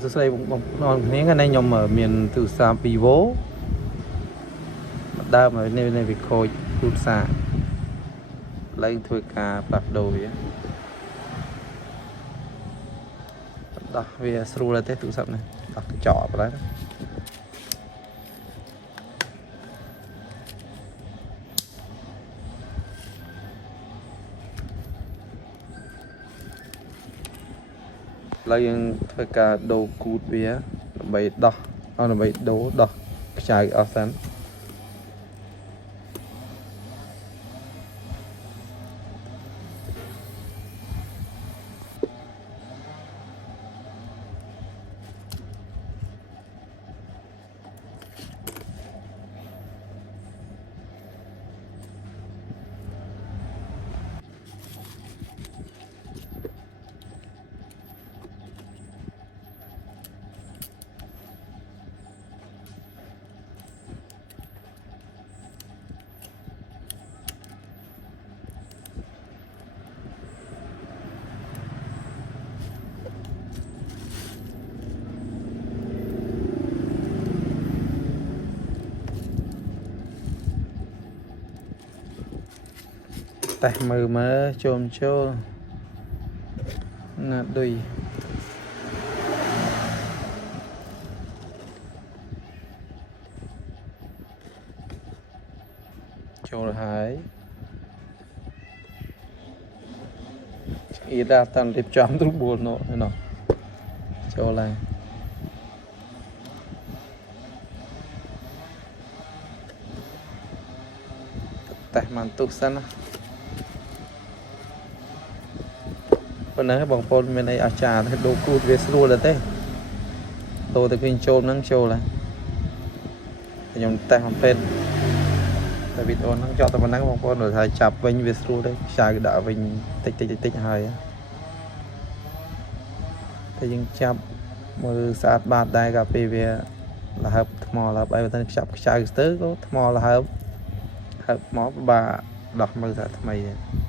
សួស្តីបងប្អូនគ្នាថ្ងៃនេះខ្ញុំមានទូរស័ព្ទ Vivo ដើមនៅវាខូចទូរស័ព្ទឡើងធ្វើការផ្លាស់ប្ដូរវាដោះវាស្រួលទេទូរស័ព្ទនេះដោះកញ្ចក់បណ្ដោយយើងធ្វើការដូរគូតវាដើម្បីដោះដើម្បីដូរដោះខ្ចៅអស់សិនតែមើលចូលណាដូចចូលហើយអ៊ីដាតាមរៀបចំទ្រូបួលណោះចូលហើយតែមិនទុះសិនណាប៉ុណ្ណឹងបងប្អូនមានអីអាចារ្យទេដូរគូតវាស្រួលទេដូរតែឃើញចូលហ្នឹងចូលហើយខ្ញុំតេស្តអំពេតតែវីដេអូហ្នឹងចប់តែប៉ុណ្ណឹងបងប្អូនថាចាប់វិញវាស្រួលទេខ្សៅដាក់វិញតិចហើយតែយើងចាប់មើលស្អាតបាតដែរកាលពេលវាលហើបថ្មលហើបអីបើតែចាប់ខ្ចៅស្ទើរក៏ថ្មលហើបមកពិបាកដោះមើលថាថ្មីដែរ